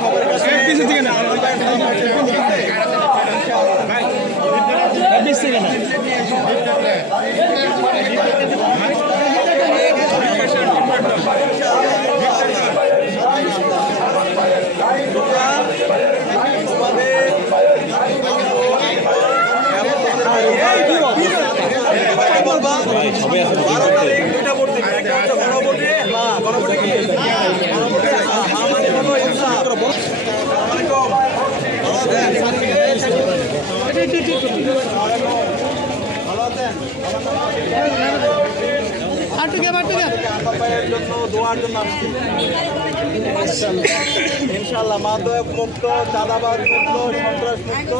সবার কাছে জন্য দোয়ার জন্য ইনশাআল্লাহ মাদক মুক্ত, চাঁদাবাজ মুক্ত, সন্ত্রাস মুক্ত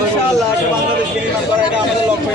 ইনশাআল্লাহ বাংলাদেশ নির্মাণ করা, এটা আমাদের লক্ষ্য।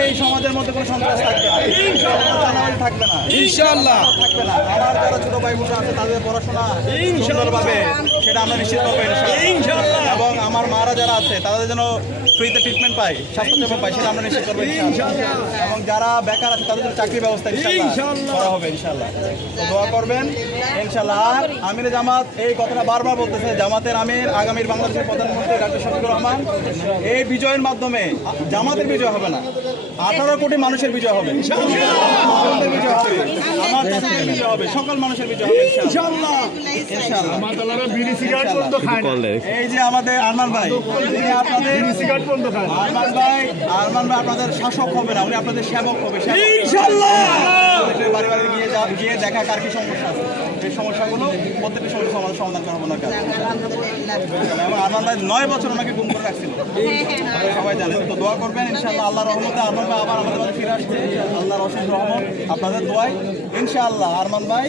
এই সমাজের মধ্যে কোনো সন্ত্রাস থাকবে না, ইনশাআল্লাহ থাকবে না। আমার যারা ছোট ভাই বোনরা আছে তাদের পড়াশোনা সুন্দরভাবে সেটা আমরা নিশ্চিত করবো ইনশাআল্লাহ। এবং আমার মারা যারা আছে তাদের যেন ফ্রিতে ট্রিটমেন্ট পায়, স্বাস্থ্যসেবা পায়, সেটা আমরা নিশ্চিত করবো ইনশাআল্লাহ। এবং যারা বেকার আছে তাদের জন্য চাকরির ব্যবস্থা ইনশাআল্লাহ করা হবে ইনশাআল্লাহ। তো দোয়া করবেন ইনশাআল্লাহ। আর আমিরে জামাত এই কথাটা বারবার বলতেছে, জামাতের আমির আগামীর বাংলাদেশের প্রধানমন্ত্রী ডক্টর শফিকুর রহমান। এই বিজয়ের মাধ্যমে জামাতের বিজয় হবে না, 18 কোটি মানুষের বিজয় হবে, আমাদের বিজয় হবে, আমার দেশের বিজয় হবে, সকল মানুষের বিজয় হবে ইনশাআল্লাহ ইনশাআল্লাহ। এই যে আমাদের আরমান ভাই, আরমান ভাই আপনাদের শাসক হবে না, উনি আপনাদের সেবক হবে ইনশাআল্লাহ। বাড়ি বাড়ি গিয়ে দেখা কার কি সমস্যা আছে, এই সমস্যাগুলো প্রত্যেকটি সমস্যা আমাদের সমাধান করাবো না। এবং আরমান ভাই 9 বছর আমাকে গুম করে রাখছিল, সবাই জানেন। তো দোয়া করবেন ইনশাআল্লাহ, আল্লাহ রহমতে আরমান ভাই আবার আমাদের মাঝে ফিরে আসছে, আল্লাহর অশেষ রহমত আপনাদের দোয়ায় ইনশাআল্লাহ। আরমান ভাই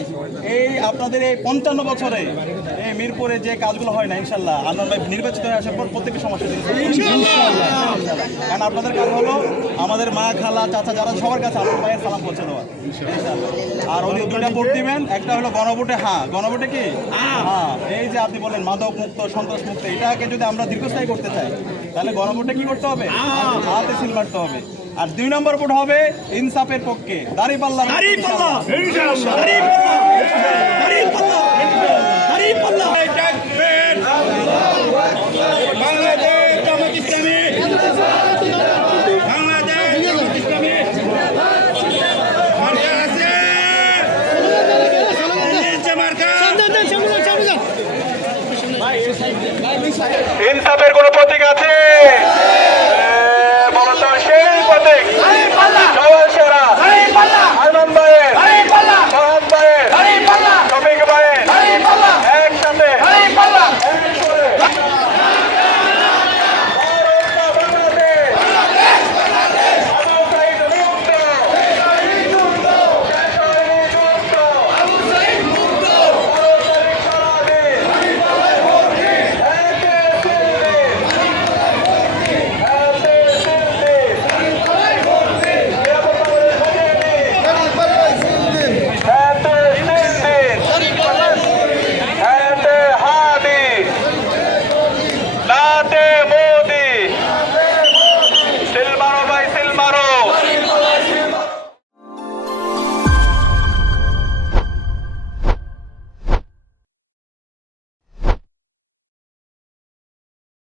এই আপনাদের এই 55 বছরে এই মিরপুরে যে কাজগুলো হয় না ইনশাআল্লাহ, আরমান ভাই নির্বাচিত হয়ে আসার পর প্রত্যেকটি সমস্যা ইনশাআল্লাহ। কারণ আপনাদের কাজ হলো আমাদের মা, খালা, চাচা যারা সবার কাছে আরমান ভাইয়ের সালাম পৌঁছে দেওয়া ইনশাআল্লাহ। আর ওই 2টা ভোট দিবেন, একটা হলো গণভোটে হ্যাঁ, গণভোটে কি হ্যাঁ, এই যে আপনি বলেন মাদক মুক্ত, সন্ত্রাস মুক্ত, এটাকে যদি আমরা দীর্ঘস্থায়ী করতে চাই তাহলে গণভোটে কি করতে হবে, হাতে সিল মারতে হবে। আর 2 নম্বর ভোট হবে ইনসাফের পক্ষে, দাঁড়িপাল্লা ইনসাফের কোন প্রতীক আছে?